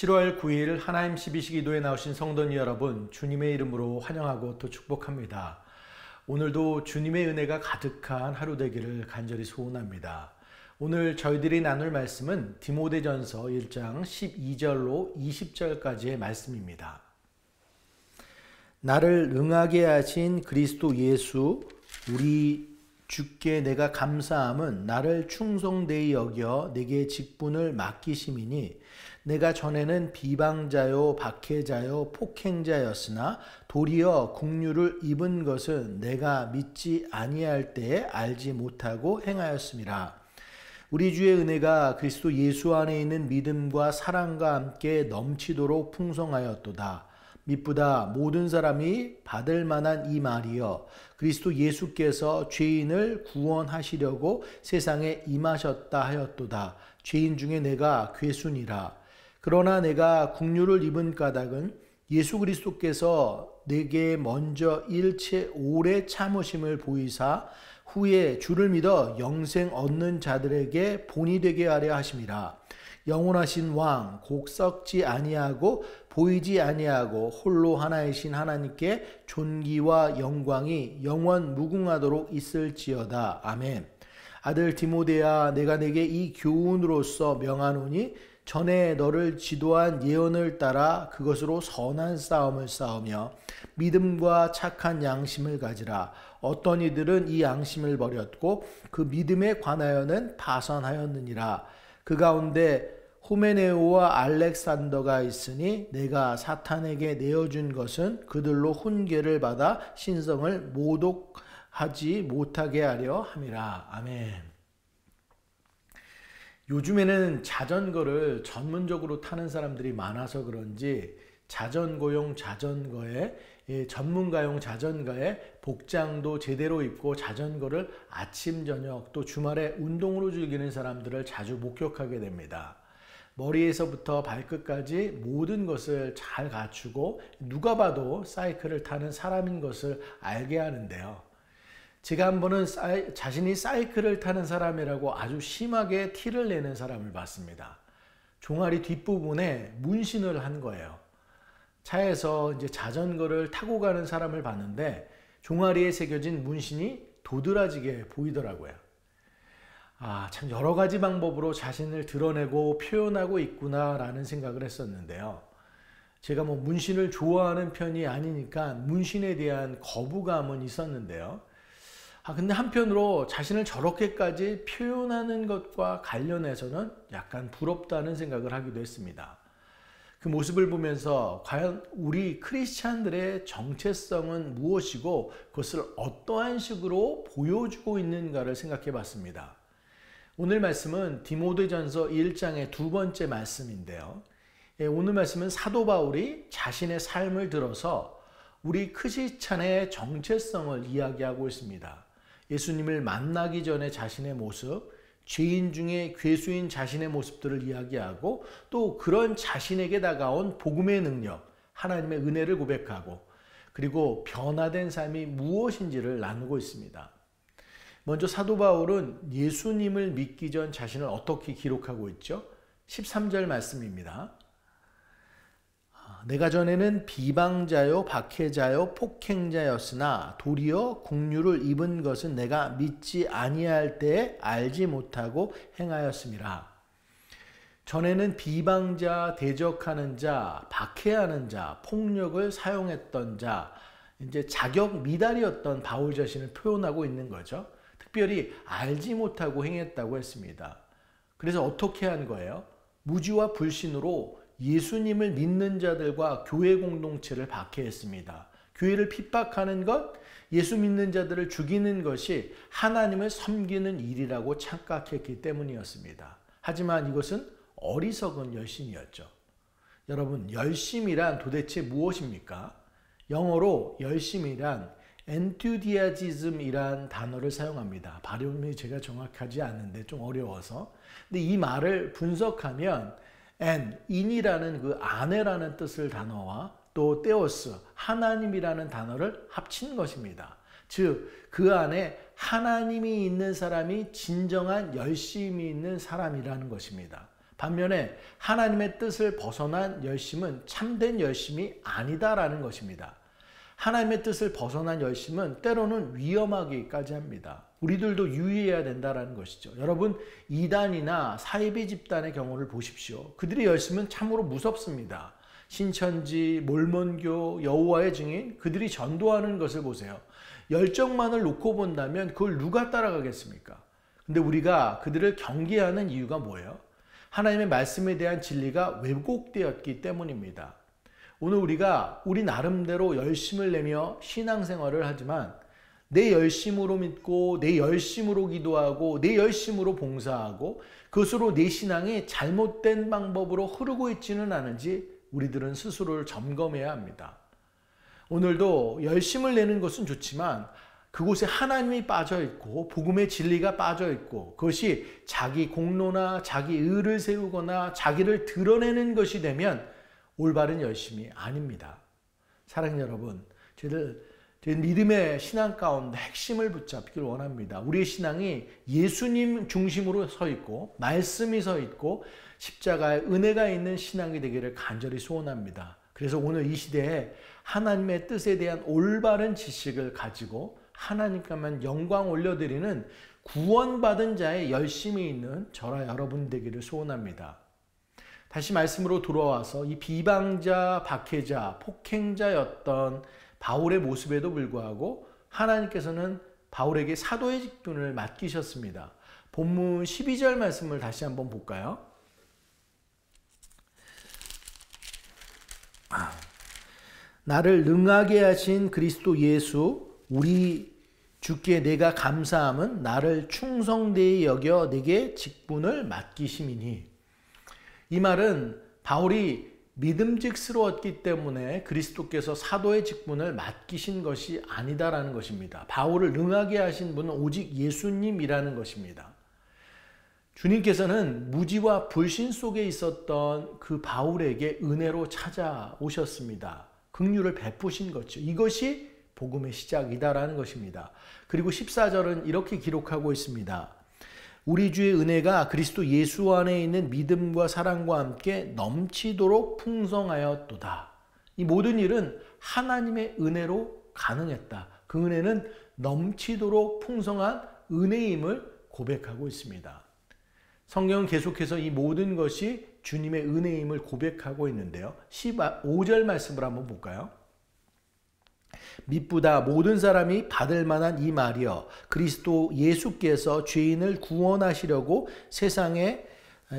7월 9일 하나님 12시 기도에 나오신 성도님 여러분, 주님의 이름으로 환영하고 또 축복합니다. 오늘도 주님의 은혜가 가득한 하루 되기를 간절히 소원합니다. 오늘 저희들이 나눌 말씀은 디모데전서 1장 12절로 20절까지의 말씀입니다. 나를 응하게 하신 그리스도 예수 우리 주께 내가 감사함은 나를 충성되이 여겨 내게 직분을 맡기심이니 내가 전에는 비방자요 박해자요 폭행자였으나 도리어 긍휼을 입은 것은 내가 믿지 아니할 때에 알지 못하고 행하였음이라. 우리 주의 은혜가 그리스도 예수 안에 있는 믿음과 사랑과 함께 넘치도록 풍성하였도다. 미쁘다 모든 사람이 받을 만한 이 말이여, 그리스도 예수께서 죄인을 구원하시려고 세상에 임하셨다 하였도다. 죄인 중에 내가 괴순이라. 그러나 내가 긍휼을 입은 까닭은 예수 그리스도께서 내게 먼저 일체 오래 참으심을 보이사 후에 주를 믿어 영생 얻는 자들에게 본이 되게 하려 하심이라. 영원하신 왕 곧 썩지 아니하고 보이지 아니하고 홀로 하나이신 하나님께 존귀와 영광이 영원 무궁하도록 있을지어다. 아멘. 아들 디모데야, 내가 내게 이 교훈으로서 명하노니 전에 너를 지도한 예언을 따라 그것으로 선한 싸움을 싸우며 믿음과 착한 양심을 가지라. 어떤 이들은 이 양심을 버렸고 그 믿음에 관하여는 파선하였느니라. 그 가운데 후메네오와 알렉산더가 있으니 내가 사탄에게 내어준 것은 그들로 훈계를 받아 신성을 모독하지 못하게 하려 함이라. 아멘. 요즘에는 자전거를 전문적으로 타는 사람들이 많아서 그런지 자전거용 자전거에 전문가용 자전거에 복장도 제대로 입고 자전거를 아침 저녁 또 주말에 운동으로 즐기는 사람들을 자주 목격하게 됩니다. 머리에서부터 발끝까지 모든 것을 잘 갖추고 누가 봐도 사이클을 타는 사람인 것을 알게 하는데요. 제가 한 번은 자신이 사이클을 타는 사람이라고 아주 심하게 티를 내는 사람을 봤습니다. 종아리 뒷부분에 문신을 한 거예요. 차에서 이제 자전거를 타고 가는 사람을 봤는데 종아리에 새겨진 문신이 도드라지게 보이더라고요. 참 여러 가지 방법으로 자신을 드러내고 표현하고 있구나라는 생각을 했었는데요. 제가 문신을 좋아하는 편이 아니니까 문신에 대한 거부감은 있었는데요. 근데 한편으로 자신을 저렇게까지 표현하는 것과 관련해서는 약간 부럽다는 생각을 하기도 했습니다. 그 모습을 보면서 과연 우리 크리스찬들의 정체성은 무엇이고 그것을 어떠한 식으로 보여주고 있는가를 생각해 봤습니다. 오늘 말씀은 디모데전서 1장의 두 번째 말씀인데요. 오늘 말씀은 사도 바울이 자신의 삶을 들어서 우리 크리스찬의 정체성을 이야기하고 있습니다. 예수님을 만나기 전에 자신의 모습, 죄인 중에 괴수인 자신의 모습들을 이야기하고 또 그런 자신에게 다가온 복음의 능력, 하나님의 은혜를 고백하고 그리고 변화된 삶이 무엇인지를 나누고 있습니다. 먼저 사도 바울은 예수님을 믿기 전 자신을 어떻게 기록하고 있죠? 13절 말씀입니다. 내가 전에는 비방자요 박해자요 폭행자였으나 도리어 긍휼을 입은 것은 내가 믿지 아니할 때에 알지 못하고 행하였음이라. 전에는 비방자, 대적하는 자, 박해하는 자, 폭력을 사용했던 자, 이제 자격 미달이었던 바울 자신을 표현하고 있는 거죠. 특별히 알지 못하고 행했다고 했습니다. 그래서 어떻게 한 거예요? 무지와 불신으로 예수님을 믿는 자들과 교회 공동체를 박해했습니다. 교회를 핍박하는 것, 예수 믿는 자들을 죽이는 것이 하나님을 섬기는 일이라고 착각했기 때문이었습니다. 하지만 이것은 어리석은 열심이었죠. 여러분, 열심이란 도대체 무엇입니까? 영어로 열심이란 enthusiasm이란 단어를 사용합니다. 발음이 제가 정확하지 않은데 좀 어려워서. 근데 이 말을 분석하면 in이라는 그 안에라는 뜻을 단어와 또 theos, 하나님이라는 단어를 합친 것입니다. 즉, 그 안에 하나님이 있는 사람이 진정한 열심이 있는 사람이라는 것입니다. 반면에 하나님의 뜻을 벗어난 열심은 참된 열심이 아니다라는 것입니다. 하나님의 뜻을 벗어난 열심은 때로는 위험하기까지 합니다. 우리들도 유의해야 된다는 것이죠. 여러분, 이단이나 사이비 집단의 경우를 보십시오. 그들의 열심은 참으로 무섭습니다. 신천지, 몰몬교, 여호와의 증인, 그들이 전도하는 것을 보세요. 열정만을 놓고 본다면 그걸 누가 따라가겠습니까? 근데 우리가 그들을 경계하는 이유가 뭐예요? 하나님의 말씀에 대한 진리가 왜곡되었기 때문입니다. 오늘 우리가 우리 나름대로 열심을 내며 신앙생활을 하지만 내 열심으로 믿고 내 열심으로 기도하고 내 열심으로 봉사하고 그것으로 내 신앙이 잘못된 방법으로 흐르고 있지는 않은지 우리들은 스스로를 점검해야 합니다. 오늘도 열심을 내는 것은 좋지만 그곳에 하나님이 빠져 있고 복음의 진리가 빠져 있고 그것이 자기 공로나 자기 의를 세우거나 자기를 드러내는 것이 되면 올바른 열심이 아닙니다. 사랑하는 여러분, 제 믿음의 신앙 가운데 핵심을 붙잡기를 원합니다. 우리의 신앙이 예수님 중심으로 서 있고 말씀이 서 있고 십자가의 은혜가 있는 신앙이 되기를 간절히 소원합니다. 그래서 오늘 이 시대에 하나님의 뜻에 대한 올바른 지식을 가지고 하나님께만 영광 올려드리는 구원받은 자의 열심이 있는 저와 여러분 되기를 소원합니다. 다시 말씀으로 돌아와서 이 비방자, 박해자, 폭행자였던 바울의 모습에도 불구하고 하나님께서는 바울에게 사도의 직분을 맡기셨습니다. 본문 12절 말씀을 다시 한번 볼까요? 나를 능하게 하신 그리스도 예수 우리 주께 내가 감사함은 나를 충성되이 여겨 내게 직분을 맡기심이니. 이 말은 바울이 믿음직스러웠기 때문에 그리스도께서 사도의 직분을 맡기신 것이 아니다라는 것입니다. 바울을 능하게 하신 분은 오직 예수님이라는 것입니다. 주님께서는 무지와 불신 속에 있었던 그 바울에게 은혜로 찾아오셨습니다. 긍휼을 베푸신 거죠. 이것이 복음의 시작이다라는 것입니다. 그리고 14절은 이렇게 기록하고 있습니다. 우리 주의 은혜가 그리스도 예수 안에 있는 믿음과 사랑과 함께 넘치도록 풍성하였도다. 이 모든 일은 하나님의 은혜로 가능했다. 그 은혜는 넘치도록 풍성한 은혜임을 고백하고 있습니다. 성경은 계속해서 이 모든 것이 주님의 은혜임을 고백하고 있는데요. 15절 말씀을 한번 볼까요? 미쁘다 모든 사람이 받을 만한 이 말이여 그리스도 예수께서 죄인을 구원하시려고 세상에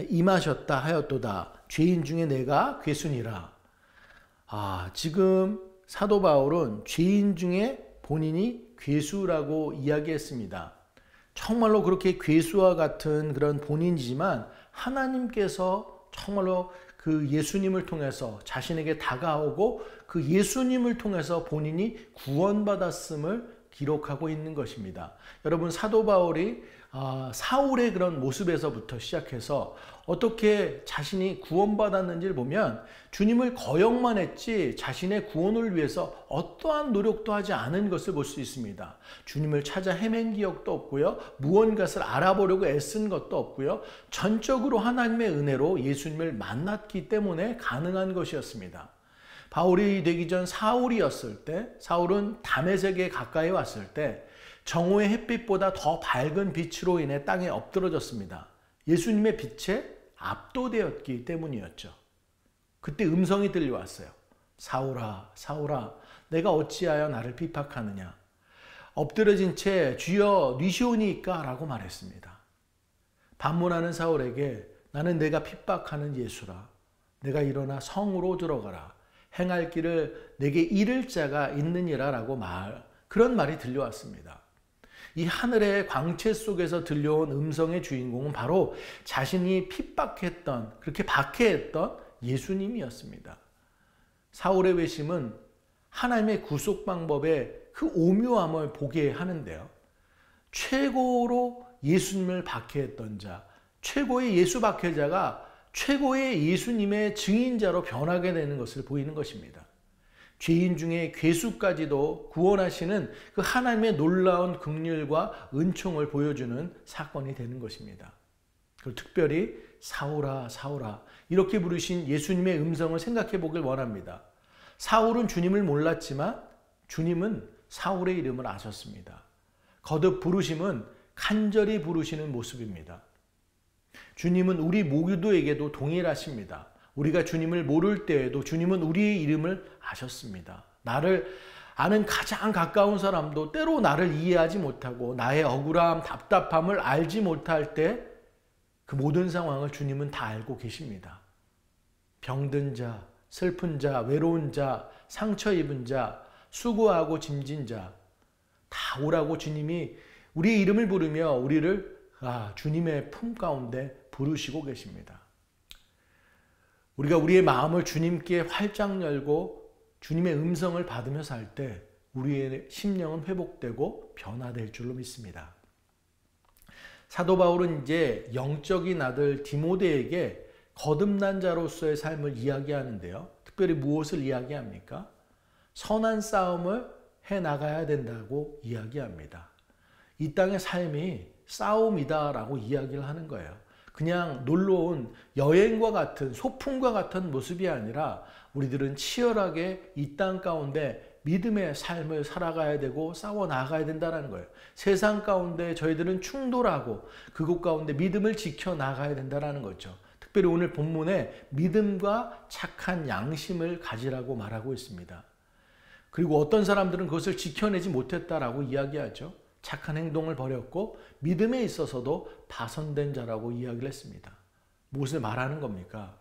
임하셨다 하였도다. 죄인 중에 내가 괴순이라. 지금 사도 바울은 죄인 중에 본인이 괴수라고 이야기했습니다. 정말로 그렇게 괴수와 같은 그런 본인이지만 하나님께서 정말로 그 예수님을 통해서 자신에게 다가오고 그 예수님을 통해서 본인이 구원받았음을 기록하고 있는 것입니다. 여러분, 사도 바울이 사울의 그런 모습에서부터 시작해서 어떻게 자신이 구원받았는지를 보면 주님을 거역만 했지 자신의 구원을 위해서 어떠한 노력도 하지 않은 것을 볼 수 있습니다. 주님을 찾아 헤맨 기억도 없고요. 무언가를 알아보려고 애쓴 것도 없고요. 전적으로 하나님의 은혜로 예수님을 만났기 때문에 가능한 것이었습니다. 바울이 되기 전 사울이었을 때, 사울은 다메섹에 가까이 왔을 때 정오의 햇빛보다 더 밝은 빛으로 인해 땅에 엎드러졌습니다. 예수님의 빛에 압도되었기 때문이었죠. 그때 음성이 들려왔어요. 사울아, 사울아, 내가 어찌하여 나를 비박하느냐. 엎드러진 채 주여 니시오니이까 라고 말했습니다. 반문하는 사울에게 나는 내가 핍박하는 예수라. 내가 일어나 성으로 들어가라. 행할 길을 내게 이를 자가 있느니라 라고 그런 말이 들려왔습니다. 이 하늘의 광채 속에서 들려온 음성의 주인공은 바로 자신이 핍박했던, 그렇게 박해했던 예수님이었습니다. 사울의 외심은 하나님의 구속 방법의 그 오묘함을 보게 하는데요. 최고로 예수님을 박해했던 자, 최고의 예수 박해자가 최고의 예수님의 증인자로 변하게 되는 것을 보이는 것입니다. 죄인 중에 괴수까지도 구원하시는 그 하나님의 놀라운 긍휼과 은총을 보여주는 사건이 되는 것입니다. 그리고 특별히 사울아 사울아 이렇게 부르신 예수님의 음성을 생각해 보길 원합니다. 사울은 주님을 몰랐지만 주님은 사울의 이름을 아셨습니다. 거듭 부르심은 간절히 부르시는 모습입니다. 주님은 우리 모두에게도 동일하십니다. 우리가 주님을 모를 때에도 주님은 우리의 이름을 아셨습니다. 나를 아는 가장 가까운 사람도 때로 나를 이해하지 못하고 나의 억울함, 답답함을 알지 못할 때 그 모든 상황을 주님은 다 알고 계십니다. 병든 자, 슬픈 자, 외로운 자, 상처 입은 자, 수고하고 짐진 자 다 오라고 주님이 우리의 이름을 부르며 우리를 주님의 품 가운데 부르시고 계십니다. 우리가 우리의 마음을 주님께 활짝 열고 주님의 음성을 받으며 살 때 우리의 심령은 회복되고 변화될 줄로 믿습니다. 사도 바울은 이제 영적인 아들 디모데에게 거듭난 자로서의 삶을 이야기하는데요. 특별히 무엇을 이야기합니까? 선한 싸움을 해나가야 된다고 이야기합니다. 이 땅의 삶이 싸움이다라고 이야기를 하는 거예요. 그냥 놀러온 여행과 같은 소풍과 같은 모습이 아니라 우리들은 치열하게 이 땅 가운데 믿음의 삶을 살아가야 되고 싸워 나가야 된다는 거예요. 세상 가운데 저희들은 충돌하고 그곳 가운데 믿음을 지켜 나가야 된다는 거죠. 특별히 오늘 본문에 믿음과 착한 양심을 가지라고 말하고 있습니다. 그리고 어떤 사람들은 그것을 지켜내지 못했다라고 이야기하죠. 착한 행동을 버렸고 믿음에 있어서도 파손된 자라고 이야기를 했습니다. 무엇을 말하는 겁니까?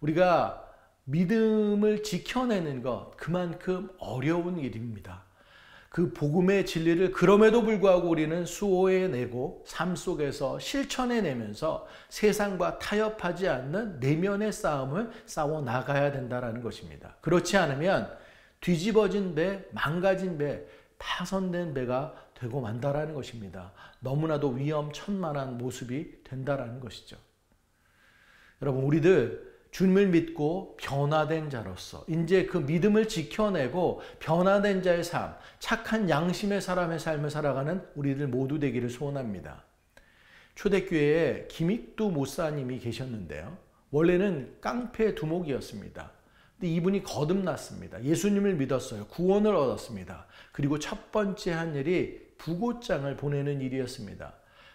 우리가 믿음을 지켜내는 것 그만큼 어려운 일입니다. 그 복음의 진리를 그럼에도 불구하고 우리는 수호해내고 삶 속에서 실천해내면서 세상과 타협하지 않는 내면의 싸움을 싸워 나가야 된다는 것입니다. 그렇지 않으면 뒤집어진 배, 망가진 배, 파손된 배가 되고 만다라는 것입니다. 너무나도 위험천만한 모습이 된다라는 것이죠. 여러분, 우리들 주님을 믿고 변화된 자로서 이제 그 믿음을 지켜내고 변화된 자의 삶, 착한 양심의 사람의 삶을 살아가는 우리들 모두 되기를 소원합니다. 초대교회에 김익두 목사님이 계셨는데요. 원래는 깡패 두목이었습니다. 근데 이분이 거듭났습니다. 예수님을 믿었어요. 구원을 얻었습니다. 그리고 첫 번째 한 일이 부고장을 보내는 일이었습니다.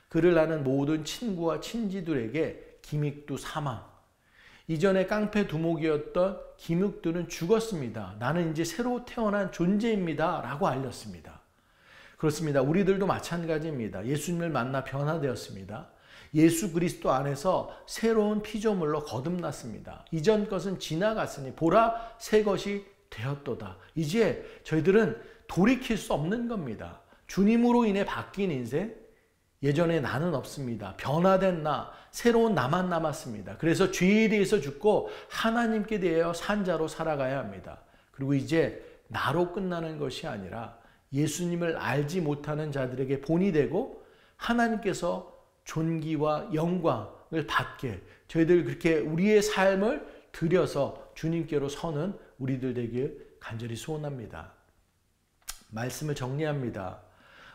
그를 아는 모든 친구와 친지들에게 김익두 사망. 이전에 깡패 두목이었던 김익두는 죽었습니다. 나는 이제 새로 태어난 존재입니다. 라고 알렸습니다. 그렇습니다. 우리들도 마찬가지입니다. 예수님을 만나 변화되었습니다. 예수 그리스도 안에서 새로운 피조물로 거듭났습니다. 이전 것은 지나갔으니 보라 새 것이 되었도다. 이제 저희들은 돌이킬 수 없는 겁니다. 주님으로 인해 바뀐 인생, 예전에 나는 없습니다. 변화된 나, 새로운 나만 남았습니다. 그래서 죄에 대해서 죽고 하나님께 대하여 산 자로 살아가야 합니다. 그리고 이제 나로 끝나는 것이 아니라 예수님을 알지 못하는 자들에게 본이 되고 하나님께서 존귀와 영광을 받게 저희들 그렇게 우리의 삶을 들여서 주님께로 서는 우리들 되길 간절히 소원합니다. 말씀을 정리합니다.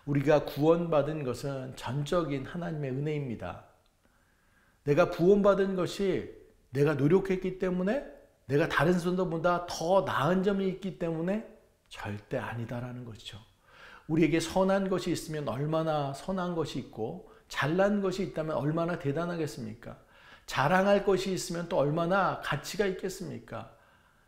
우리가 구원받은 것은 전적인 하나님의 은혜입니다. 내가 구원받은 것이 내가 노력했기 때문에 내가 다른 사람보다 더 나은 점이 있기 때문에 절대 아니다라는 것이죠. 우리에게 선한 것이 있으면 얼마나 선한 것이 있고 잘난 것이 있다면 얼마나 대단하겠습니까? 자랑할 것이 있으면 또 얼마나 가치가 있겠습니까?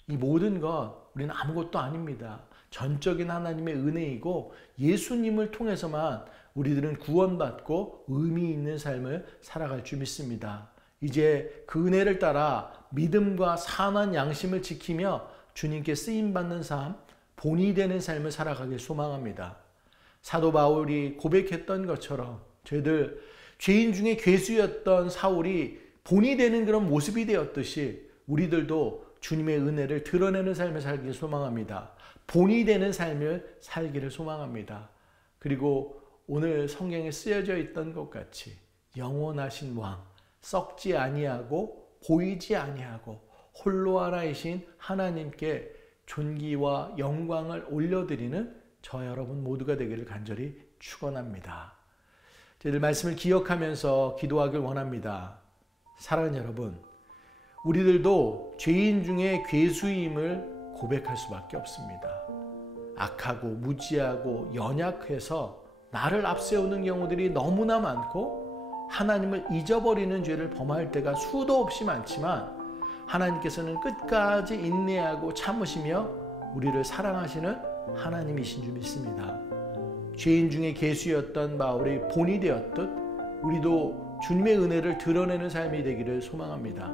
이 모든 것 우리는 아무것도 아닙니다. 전적인 하나님의 은혜이고 예수님을 통해서만 우리들은 구원받고 의미 있는 삶을 살아갈 줄 믿습니다. 이제 그 은혜를 따라 믿음과 선한 양심을 지키며 주님께 쓰임받는 삶, 본이 되는 삶을 살아가길 소망합니다. 사도 바울이 고백했던 것처럼 저희들 죄인 중에 괴수였던 사울이 본이 되는 그런 모습이 되었듯이 우리들도 주님의 은혜를 드러내는 삶을 살기를 소망합니다. 본이 되는 삶을 살기를 소망합니다. 그리고 오늘 성경에 쓰여져 있던 것 같이 영원하신 왕, 썩지 아니하고 보이지 아니하고 홀로 하나이신 하나님께 존귀와 영광을 올려드리는 저 여러분 모두가 되기를 간절히 축원합니다. 저희들 말씀을 기억하면서 기도하길 원합니다. 사랑하는 여러분, 우리들도 죄인 중에 괴수임을 고백할 수밖에 없습니다. 악하고 무지하고 연약해서 나를 앞세우는 경우들이 너무나 많고 하나님을 잊어버리는 죄를 범할 때가 수도 없이 많지만 하나님께서는 끝까지 인내하고 참으시며 우리를 사랑하시는 하나님이신 줄 믿습니다. 죄인 중에 괴수였던 바울이 본이 되었듯 우리도 주님의 은혜를 드러내는 삶이 되기를 소망합니다.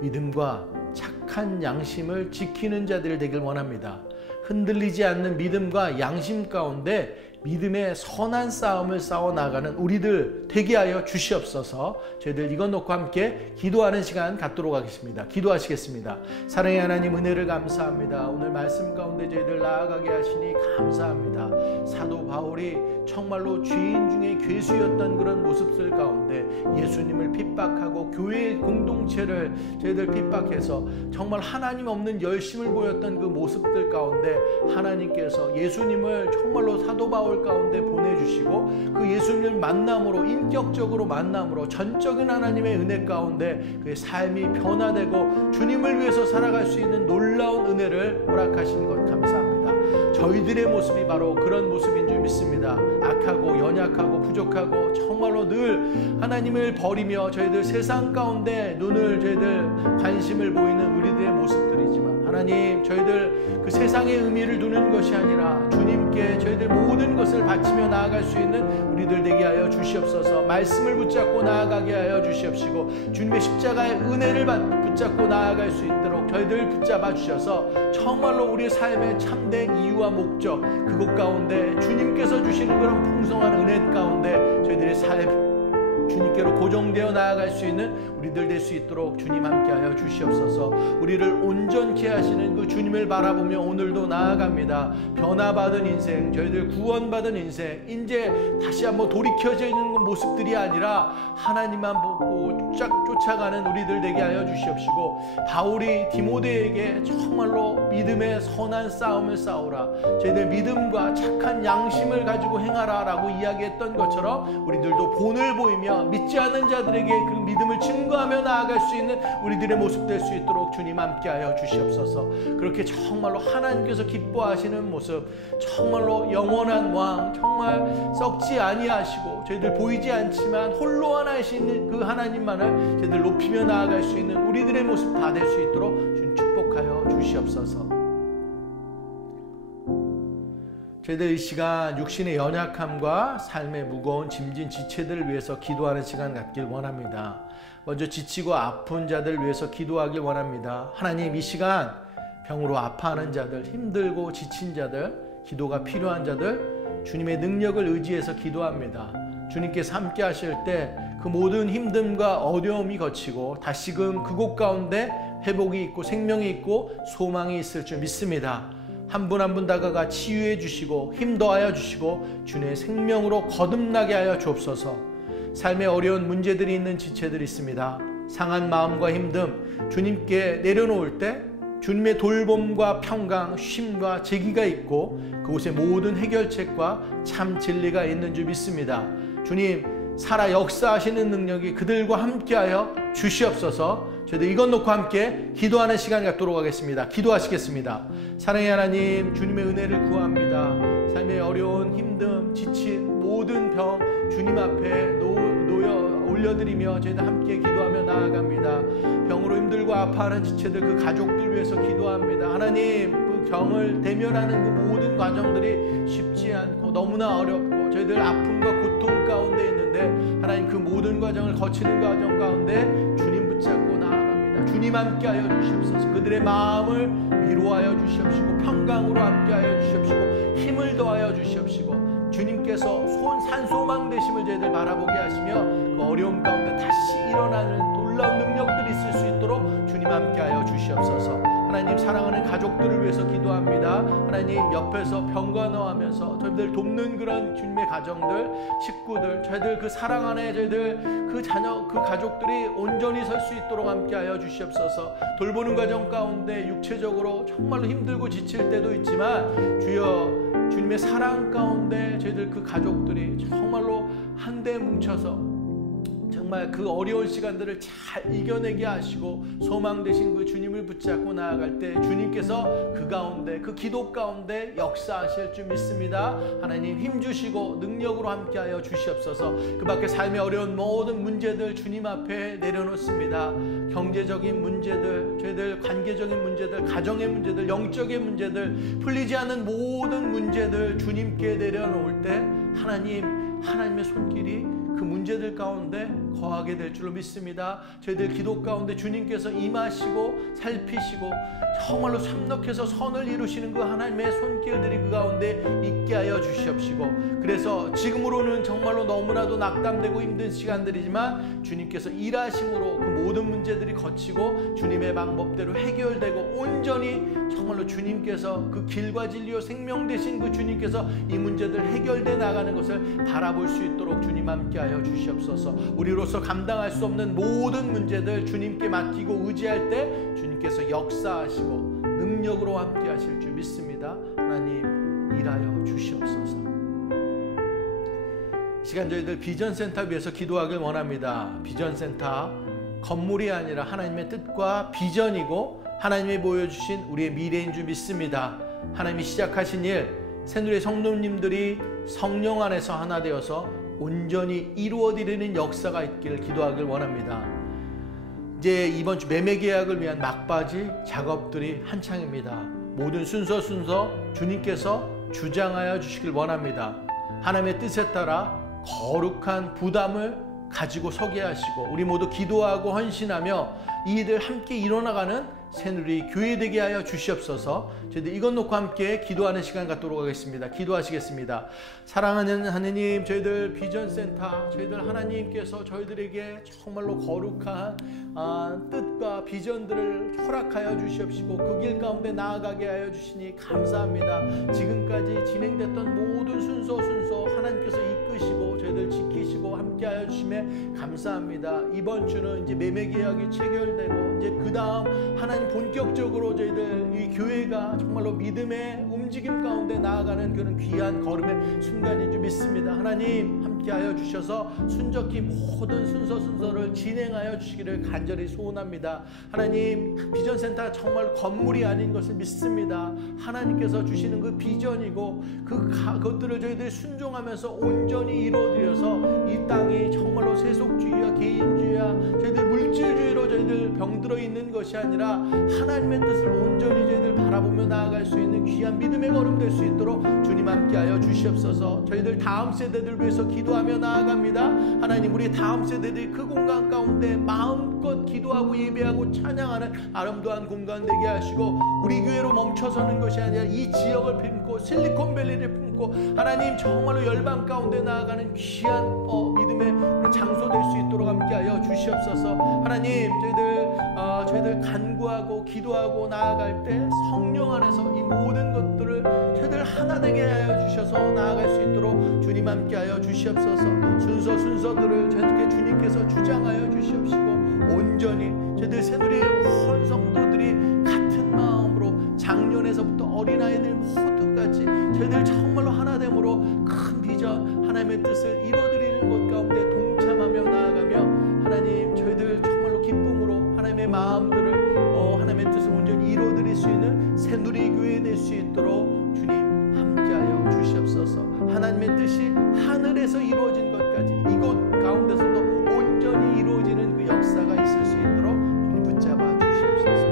믿음과 착한 양심을 지키는 자들 되길 원합니다. 흔들리지 않는 믿음과 양심 가운데 믿음의 선한 싸움을 싸워나가는 우리들 되게 하여 주시옵소서. 저희들 이것 놓고 함께 기도하는 시간 갖도록 하겠습니다. 기도하시겠습니다. 사랑의 하나님, 은혜를 감사합니다. 오늘 말씀 가운데 저희들 나아가게 하시니 감사합니다. 사도 바울이 정말로 죄인 중에 괴수였던 그런 모습들 가운데 예수님을 핍박하고 교회의 공동체를 저희들 핍박해서 정말 하나님 없는 열심을 보였던 그 모습들 가운데 하나님께서 예수님을 정말로 사도 바울 가운데 보내주시고 그 예수님을 만남으로, 인격적으로 만남으로 전적인 하나님의 은혜 가운데 그의 삶이 변화되고 주님을 위해서 살아갈 수 있는 놀라운 은혜를 허락하신 것 감사합니다. 저희들의 모습이 바로 그런 모습인 줄 믿습니다. 악하고 연약하고 부족하고 정말로 늘 하나님을 버리며 저희들 세상 가운데 눈을 저희들 관심을 보이는 우리들의 모습들이지만 하나님, 저희들 그 세상의 의미를 두는 것이 아니라 주님께 저희들 모든 것을 바치며 나아갈 수 있는 우리들 되게 하여 주시옵소서. 말씀을 붙잡고 나아가게 하여 주시옵시고 주님의 십자가의 은혜를 붙잡고 나아갈 수 있도록 저희들 붙잡아 주셔서 정말로 우리의 삶의 참된 이유와 목적, 그것 가운데 주님께서 주시는 그런 풍성한 은혜 가운데 저희들의 삶 주님께로 고정되어 나아갈 수 있는 우리들 될 수 있도록 주님 함께하여 주시옵소서. 우리를 온전케 하시는 그 주님을 바라보며 오늘도 나아갑니다. 변화받은 인생, 저희들 구원받은 인생, 이제 다시 한번 돌이켜져 있는 모습들이 아니라 하나님만 보고 쫓아가는 우리들 되게 하여 주시옵시고 바울이 디모데에게 정말로 믿음의 선한 싸움을 싸우라, 저희들 믿음과 착한 양심을 가지고 행하라 라고 이야기했던 것처럼 우리들도 본을 보이며 믿지 않는 자들에게 그 믿음을 증거하며 나아갈 수 있는 우리들의 모습 될 수 있도록 주님 함께하여 주시옵소서. 그렇게 정말로 하나님께서 기뻐하시는 모습, 정말로 영원한 왕, 정말 썩지 아니하시고 저희들 보이지 않지만 홀로 하나이신 그 하나님만을 저희들 높이며 나아갈 수 있는 우리들의 모습 다 될 수 있도록 주님 축복하여 주시옵소서. 저희들 이 시간 육신의 연약함과 삶의 무거운 짐진 지체들을 위해서 기도하는 시간 갖길 원합니다. 먼저 지치고 아픈 자들 위해서 기도하길 원합니다. 하나님, 이 시간 병으로 아파하는 자들, 힘들고 지친 자들, 기도가 필요한 자들 주님의 능력을 의지해서 기도합니다. 주님께서 함께 하실 때 그 모든 힘듦과 어려움이 거치고 다시금 그곳 가운데 회복이 있고 생명이 있고 소망이 있을 줄 믿습니다. 한 분 한 분 다가가 치유해 주시고 힘 더하여 주시고 주님의 생명으로 거듭나게 하여 주옵소서. 삶에 어려운 문제들이 있는 지체들이 있습니다. 상한 마음과 힘듦 주님께 내려놓을 때 주님의 돌봄과 평강, 쉼과 제기가 있고 그곳에 모든 해결책과 참 진리가 있는 줄 믿습니다. 주님, 살아 역사하시는 능력이 그들과 함께하여 주시옵소서. 저희들 이것 놓고 함께 기도하는 시간 갖도록 하겠습니다. 기도하시겠습니다. 사랑의 하나님, 주님의 은혜를 구합니다. 삶의 어려운 힘듦, 지친 모든 병 주님 앞에 놓여 올려드리며 저희들 함께 기도하며 나아갑니다. 병으로 힘들고 아파하는 지체들, 그 가족들 위해서 기도합니다. 하나님, 그 병을 대면하는 그 모든 과정들이 쉽지 않고 너무나 어렵고 저희들 아픔과 고통 가운데 있는데 하나님, 그 모든 과정을 거치는 과정 가운데 주님 붙잡고 나아갑니다. 주님 함께하여 주시옵소서. 그들의 마음을 위로하여 주시옵시고 평강으로 함께하여 주시옵시고 힘을 더하여 주시옵시고 주님께서 산소망 되심을 저희들 바라보게 하시며 그 어려움 가운데 다시 일어나는 놀라운 능력들이 있을 수 있도록 주님 함께하여 주시옵소서. 하나님, 하나님 사랑하는 가족들을 위해서 기도합니다. 하나님 옆에서 병간호하면서 저희들 돕는 그런 주님의 가정들, 식구들, 저희들 그 사랑 안에 저희들 그 자녀, 그 가족들이 온전히 설 수 있도록 함께하여 주시옵소서. 돌보는 과정 가운데 육체적으로 정말로 힘들고 지칠 때도 있지만 주여 주님의 사랑 가운데 저희들 그 가족들이 정말로 한데 뭉쳐서 정말 그 어려운 시간들을 잘 이겨내게 하시고 소망 되신 그 주님을 붙잡고 나아갈 때 주님께서 그 가운데 그 기도 가운데 역사하실 줄 믿습니다. 하나님 힘주시고 능력으로 함께하여 주시옵소서. 그 밖에 삶의 어려운 모든 문제들 주님 앞에 내려놓습니다. 경제적인 문제들, 저희들 관계적인 문제들, 가정의 문제들, 영적인 문제들, 풀리지 않는 모든 문제들 주님께 내려놓을 때 하나님의 손길이 그 문제들 가운데 거하게 될 줄로 믿습니다. 저희들 기도 가운데 주님께서 임하시고 살피시고 정말로 참넉해서 선을 이루시는 그 하나님의 손길들이 그 가운데 있게 하여 주시옵시고, 그래서 지금으로는 정말로 너무나도 낙담되고 힘든 시간들이지만 주님께서 일하심으로 그 모든 문제들이 거치고 주님의 방법대로 해결되고 온전히 정말로 주님께서 그 길과 진리요 생명 되신 그 주님께서 이 문제들 해결돼 나가는 것을 바라볼 수 있도록 주님 함께하여 주시옵소서. 우리로서 감당할 수 없는 모든 문제들 주님께 맡기고 의지할 때 주님께서 역사하시고 능력으로 함께하실 줄 믿습니다. 하나님 일하여 주시옵소서. 시간 저희들 비전센터 위해서 기도하길 원합니다. 비전센터 건물이 아니라 하나님의 뜻과 비전이고 하나님이 보여주신 우리의 미래인 줄 믿습니다. 하나님이 시작하신 일, 새누리의 성도님들이 성령 안에서 하나 되어서 온전히 이루어드리는 역사가 있기를 기도하길 원합니다. 이제 이번 주 매매 계약을 위한 막바지 작업들이 한창입니다. 모든 순서 주님께서 주장하여 주시길 원합니다. 하나님의 뜻에 따라 거룩한 부담을 가지고 서게 하시고 우리 모두 기도하고 헌신하며 이 일을 함께 이뤄나가는 새누리 교회 되게 하여 주시옵소서. 저희들 이것 놓고 함께 기도하는 시간 갖도록 하겠습니다. 기도하시겠습니다. 사랑하는 하느님, 저희들 비전센터, 저희들 하나님께서 저희들에게 정말로 거룩한 뜻과 비전들을 허락하여 주시옵시고 그 길 가운데 나아가게 하여 주시니 감사합니다. 지금까지 진행됐던 모든 순서 하나님께서 이끄시고 저희들 지키시고 함께하여 주심에 감사합니다. 이번 주는 이제 매매 계약이 체결되고 이제 그 다음 하나님 본격적으로 저희들 이 교회가 정말로 믿음의 움직임 가운데 나아가는 그런 귀한 걸음의 순간인 줄 믿습니다. 하나님 함께하여 주셔서 순적히 모든 순서를 진행하여 주시기를 간절히 소원합니다. 하나님 비전센터 정말 건물이 아닌 것을 믿습니다. 하나님께서 주시는 그 비전이고 그것들을 저희들이 순종하면서 온전히 이루어드려서 이 땅이 정말로 세속주의와 개인주의와 저희들 물질주의로 저희들 병들어 있는 것이 아니라 하나님의 뜻을 온전히 저희들 바라보며 나아갈 수 있는 귀한 믿음의 걸음 될 수 있도록 주님 함께하여 주시옵소서. 저희들 다음 세대들 위해서 기도하며 나아갑니다. 하나님 우리 다음 세대들이 그 공간 가운데 마음껏 기도하고 예배하고 찬양하는 아름다운 공간 되게 하시고 우리 교회로 멈춰서는 것이 아니라 이 지역을 품고 실리콘밸리를 품고 하나님 정말로 열방 가운데 나아가는 귀한 믿음의 장소 될 수 있도록 함께하여 주시옵소서. 하나님 저희들 간구하고 기도하고 나아갈 때 성령 안에서 이 모든 것들을 저희들 하나 되게 하여 주셔서 나아갈 수 있도록 주님 함께하여 주시옵소서. 순서들을 저희들께 주님께서 주장하여 주시옵시고 온전히 저희들 새누리의 온 성도들이 같은 마음으로 작년에서부터 어린아이들 모두까지 저희들 정말로 하나됨으로 큰 비전 하나님의 뜻을 이루어드리는 것 가운데 동참하며 나아가며 하나님 저희들 정말로 기쁨으로 하나님의 마음들을 하나님의 뜻을 온전히 이루어드릴 수 있는 새누리 교회 될 수 있도록 주님 함께하여 주시옵소서. 하나님의 뜻이 하늘에서 이루어진 것까지 이곳 가운데서도 온전히 이루어지는 그 역사가 있을 수 있도록 주님 붙잡아 주시옵소서.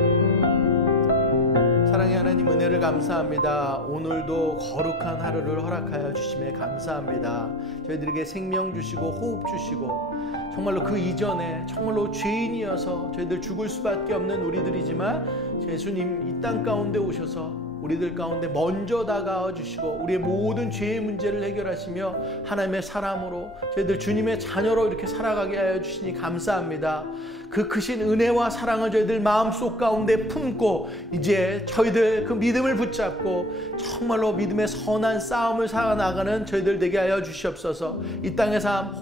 사랑의 하나님 은혜를 감사합니다. 오늘도 거룩한 하루를 허락하여 주심에 감사합니다. 저희들에게 생명 주시고 호흡 주시고 정말로 그 이전에 정말로 죄인이어서 저희들 죽을 수밖에 없는 우리들이지만 예수님 이 땅 가운데 오셔서 우리들 가운데 먼저 다가와 주시고 우리의 모든 죄의 문제를 해결하시며 하나님의 사람으로 저희들 주님의 자녀로 이렇게 살아가게 하여 주시니 감사합니다. 그 크신 은혜와 사랑을 저희들 마음속 가운데 품고 이제 저희들 그 믿음을 붙잡고 정말로 믿음의 선한 싸움을 살아나가는 저희들 되게 하여 주시옵소서. 이 땅의 삶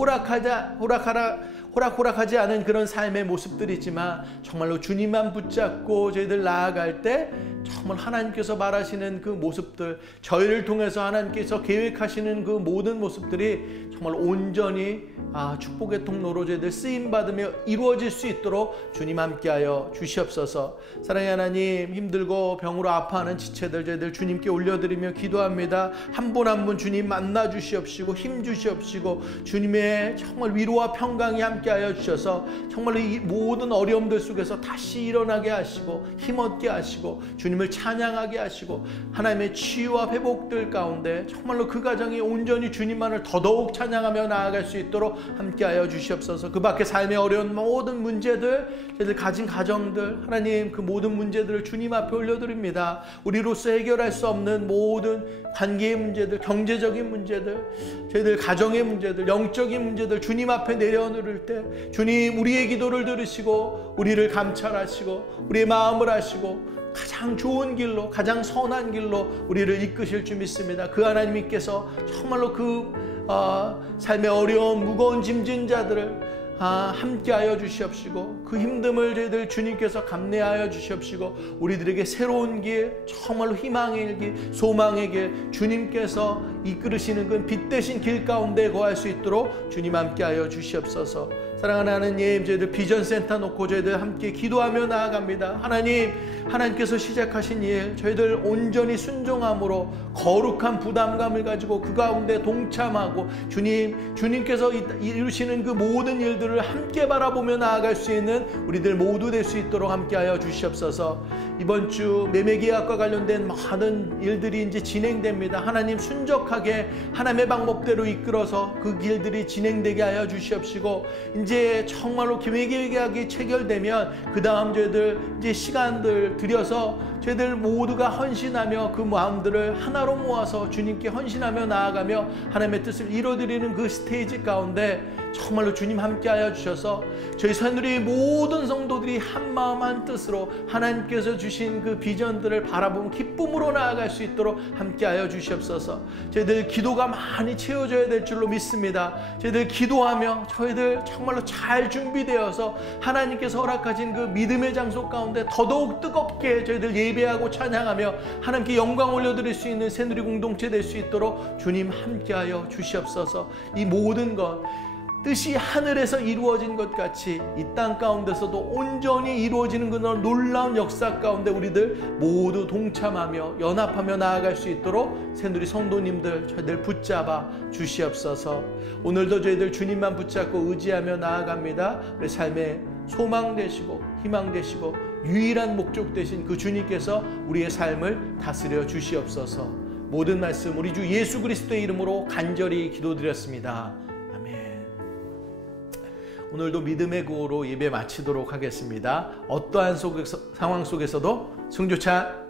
호락호락하지 않은 그런 삶의 모습들이지만 정말로 주님만 붙잡고 저희들 나아갈 때 정말 하나님께서 말하시는 그 모습들, 저희를 통해서 하나님께서 계획하시는 그 모든 모습들이 정말 온전히 축복의 통로로 저희들 쓰임받으며 이루어질 수 있도록 주님 함께하여 주시옵소서. 사랑의 하나님, 힘들고 병으로 아파하는 지체들 저희들 주님께 올려드리며 기도합니다. 한 분 한 분 주님 만나 주시옵시고 힘 주시옵시고 주님의 정말 위로와 평강이 함께하여 주셔서 정말로 이 모든 어려움들 속에서 다시 일어나게 하시고 힘없게 하시고 주님을 찬양하게 하시고 하나님의 치유와 회복들 가운데 정말로 그 가정이 온전히 주님만을 더더욱 찬양하며 나아갈 수 있도록 함께하여 주시옵소서. 그 밖에 삶의 어려운 모든 문제들, 저희들 가진 가정들, 하나님 그 모든 문제들을 주님 앞에 올려드립니다. 우리로서 해결할 수 없는 모든 관계의 문제들, 경제적인 문제들, 저희들 가정의 문제들, 영적인 문제들 주님 앞에 내려놓을 때 주님 우리의 기도를 들으시고 우리를 감찰하시고 우리의 마음을 아시고 가장 좋은 길로, 가장 선한 길로 우리를 이끄실 줄 믿습니다. 그 하나님께서 정말로 그 삶의 어려운 무거운 짐진 자들을 함께하여 주시옵시고 그 힘듦을 저희들 주님께서 감내하여 주시옵시고 우리들에게 새로운 길, 정말로 희망의 길, 소망의 길, 주님께서 이끌으시는 그 빛 대신 길 가운데 거할 수 있도록 주님 함께하여 주시옵소서. 사랑하는 하나님, 저희들 비전센터 놓고 저희들 함께 기도하며 나아갑니다. 하나님께서 시작하신 일 저희들 온전히 순종함으로 거룩한 부담감을 가지고 그 가운데 동참하고 주님께서 이루시는 그 모든 일들을 함께 바라보며 나아갈 수 있는 우리들 모두 될 수 있도록 함께하여 주시옵소서. 이번 주 매매 계약과 관련된 많은 일들이 이제 진행됩니다. 하나님 순적하게 하나님의 방법대로 이끌어서 그 길들이 진행되게 하여 주시옵시고 이제 정말로 매매 계약이 체결되면 그 다음 저희들 이제 시간들 들여서 저희들 모두가 헌신하며 그 마음들을 하나로 모아서 주님께 헌신하며 나아가며 하나님의 뜻을 이루어드리는 그 스테이지 가운데 정말로 주님 함께하여 주셔서 저희 새누리 모든 성도들이 한 마음 한 뜻으로 하나님께서 주신 그 비전들을 바라보는 기쁨으로 나아갈 수 있도록 함께하여 주시옵소서. 저희들 기도가 많이 채워져야 될 줄로 믿습니다. 저희들 기도하며 저희들 정말로 잘 준비되어서 하나님께서 허락하신 그 믿음의 장소 가운데 더더욱 뜨겁게 저희들 예배하고 찬양하며 하나님께 영광 올려드릴 수 있는 새누리 공동체 될 수 있도록 주님 함께하여 주시옵소서. 이 모든 것 뜻이 하늘에서 이루어진 것 같이 이 땅 가운데서도 온전히 이루어지는 그런 놀라운 역사 가운데 우리들 모두 동참하며 연합하며 나아갈 수 있도록 새누리 성도님들 저희들 붙잡아 주시옵소서. 오늘도 저희들 주님만 붙잡고 의지하며 나아갑니다. 우리 삶의 소망 되시고 희망 되시고 유일한 목적 되신 그 주님께서 우리의 삶을 다스려 주시옵소서. 모든 말씀 우리 주 예수 그리스도의 이름으로 간절히 기도드렸습니다. 오늘도 믿음의 구호로 예배 마치도록 하겠습니다. 어떠한 상황 속에서도 승조차